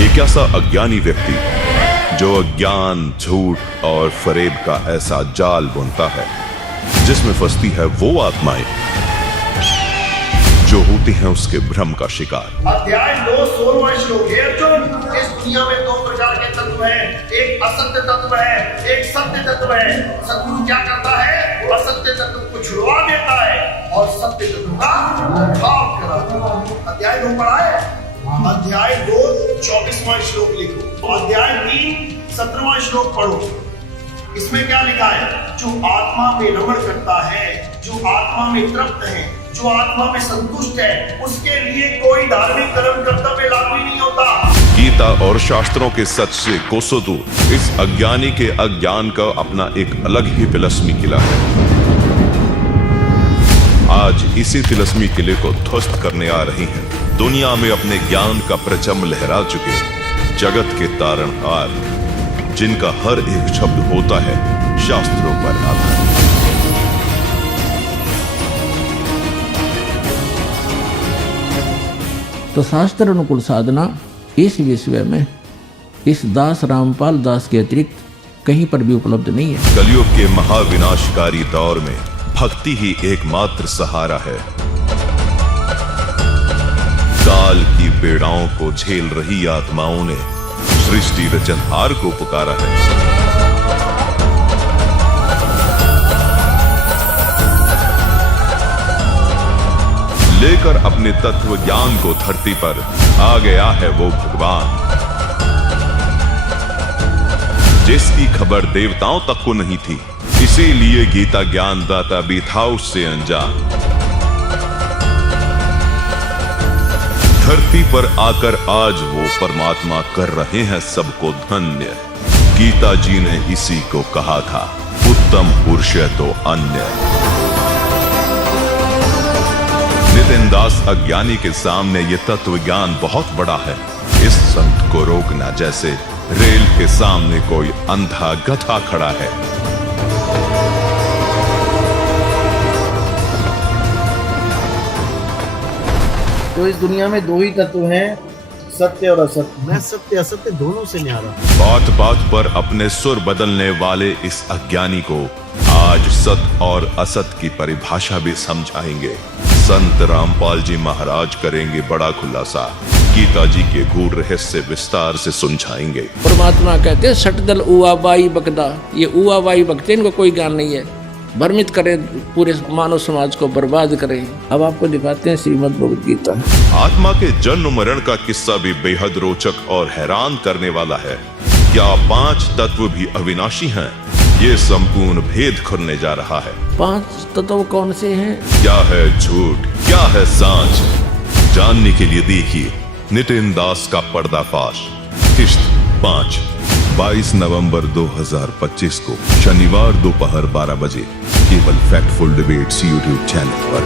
एक ऐसा अज्ञानी व्यक्ति जो अज्ञान, झूठ और फरेब का ऐसा जाल बुनता है जिसमें फंसती है वो आत्माएं जो होती हैं उसके भ्रम का शिकार। अध्याय 2 16वां श्लोक है। अर्जुन, इस दुनिया में दो प्रकार के तत्व हैं, एक असत्य तत्व है, एक सत्य तत्व है। सतगुरु क्या करता है? असत्य तत्व को छुड़वा देता है और सत्य तत्व का भाव कराता है। अध्याय 2 पढ़ा है? अध्याय 2 24वां श्लोक लिखो। अध्याय 3 17वां श्लोक पढ़ो। इसमें क्या लिखा है? जो आत्मा में रमण करता है, जो आत्मा में तृप्त है, जो आत्मा में संतुष्ट है, उसके लिए कोई धार्मिक कर्म कर्तव्य लागू ही नहीं होता। गीता और शास्त्रों के सच से कोसों दूर इस अज्ञानी के अज्ञान का अपना एक अलग ही तिलस्मी किला है। आज इसी तिलस्मी किले को ध्वस्त करने आ रही हैं दुनिया में अपने ज्ञान का परचम लहरा चुके जगत के तारणहार, जिनका हर एक शब्द होता है शास्त्रों पर आधारित। तो शास्त्र अनुकूल साधना इस विषय में इस दास रामपाल दास के अतिरिक्त कहीं पर भी उपलब्ध नहीं है। कलयुग के महाविनाशकारी दौर में भक्ति ही एकमात्र सहारा है। काल की पीड़ाओं को झेल रही आत्माओं ने सृष्टि रचनहार को पुकारा है। लेकर अपने तत्व ज्ञान को धरती पर आ गया है वो भगवान, जिसकी खबर देवताओं तक को नहीं थी। इसीलिए गीता ज्ञान दाता भी था उससे अनजान। धरती पर आकर आज वो परमात्मा कर रहे हैं सबको धन्य। गीता जी ने इसी को कहा था, उत्तम पुरुष तो अन्य। नितिन दास अज्ञानी के सामने ये तत्व ज्ञान बहुत बड़ा है। इस संत को रोकना जैसे रेल के सामने कोई अंधा गधा खड़ा है। तो इस दुनिया में दो ही तत्व हैं, सत्य और असत्य। मैं सत्य असत्य दोनों से न्यारा। बात बात पर अपने सुर बदलने वाले इस अज्ञानी को आज सत्य और असत्य की परिभाषा भी समझाएंगे। संत रामपाल जी महाराज करेंगे बड़ा खुलासा, गीता जी के गूढ़ रहस्य विस्तार से सुलझाएंगे। परमात्मा कहते हैं सटदल उआबाई बकदा, ये उआबाई बकते इनको कोई ज्ञान नहीं है, भ्रमित करे, पूरे मानव समाज को बर्बाद करे। अब आपको दिखाते हैं श्रीमद् भगवद गीता। आत्मा के जन्म मरण का किस्सा भी बेहद रोचक और हैरान करने वाला है। क्या 5 तत्व भी अविनाशी हैं? ये संपूर्ण भेद खुलने जा रहा है। 5 तत्व कौन से हैं? क्या है झूठ, क्या है सांच, जानने के लिए देखिए नितिन दास का पर्दाफाश। किस्त 5 22 नवंबर 2025 को शनिवार दोपहर 12 बजे केवल फैक्टफुल डिबेट्स यूट्यूब चैनल पर।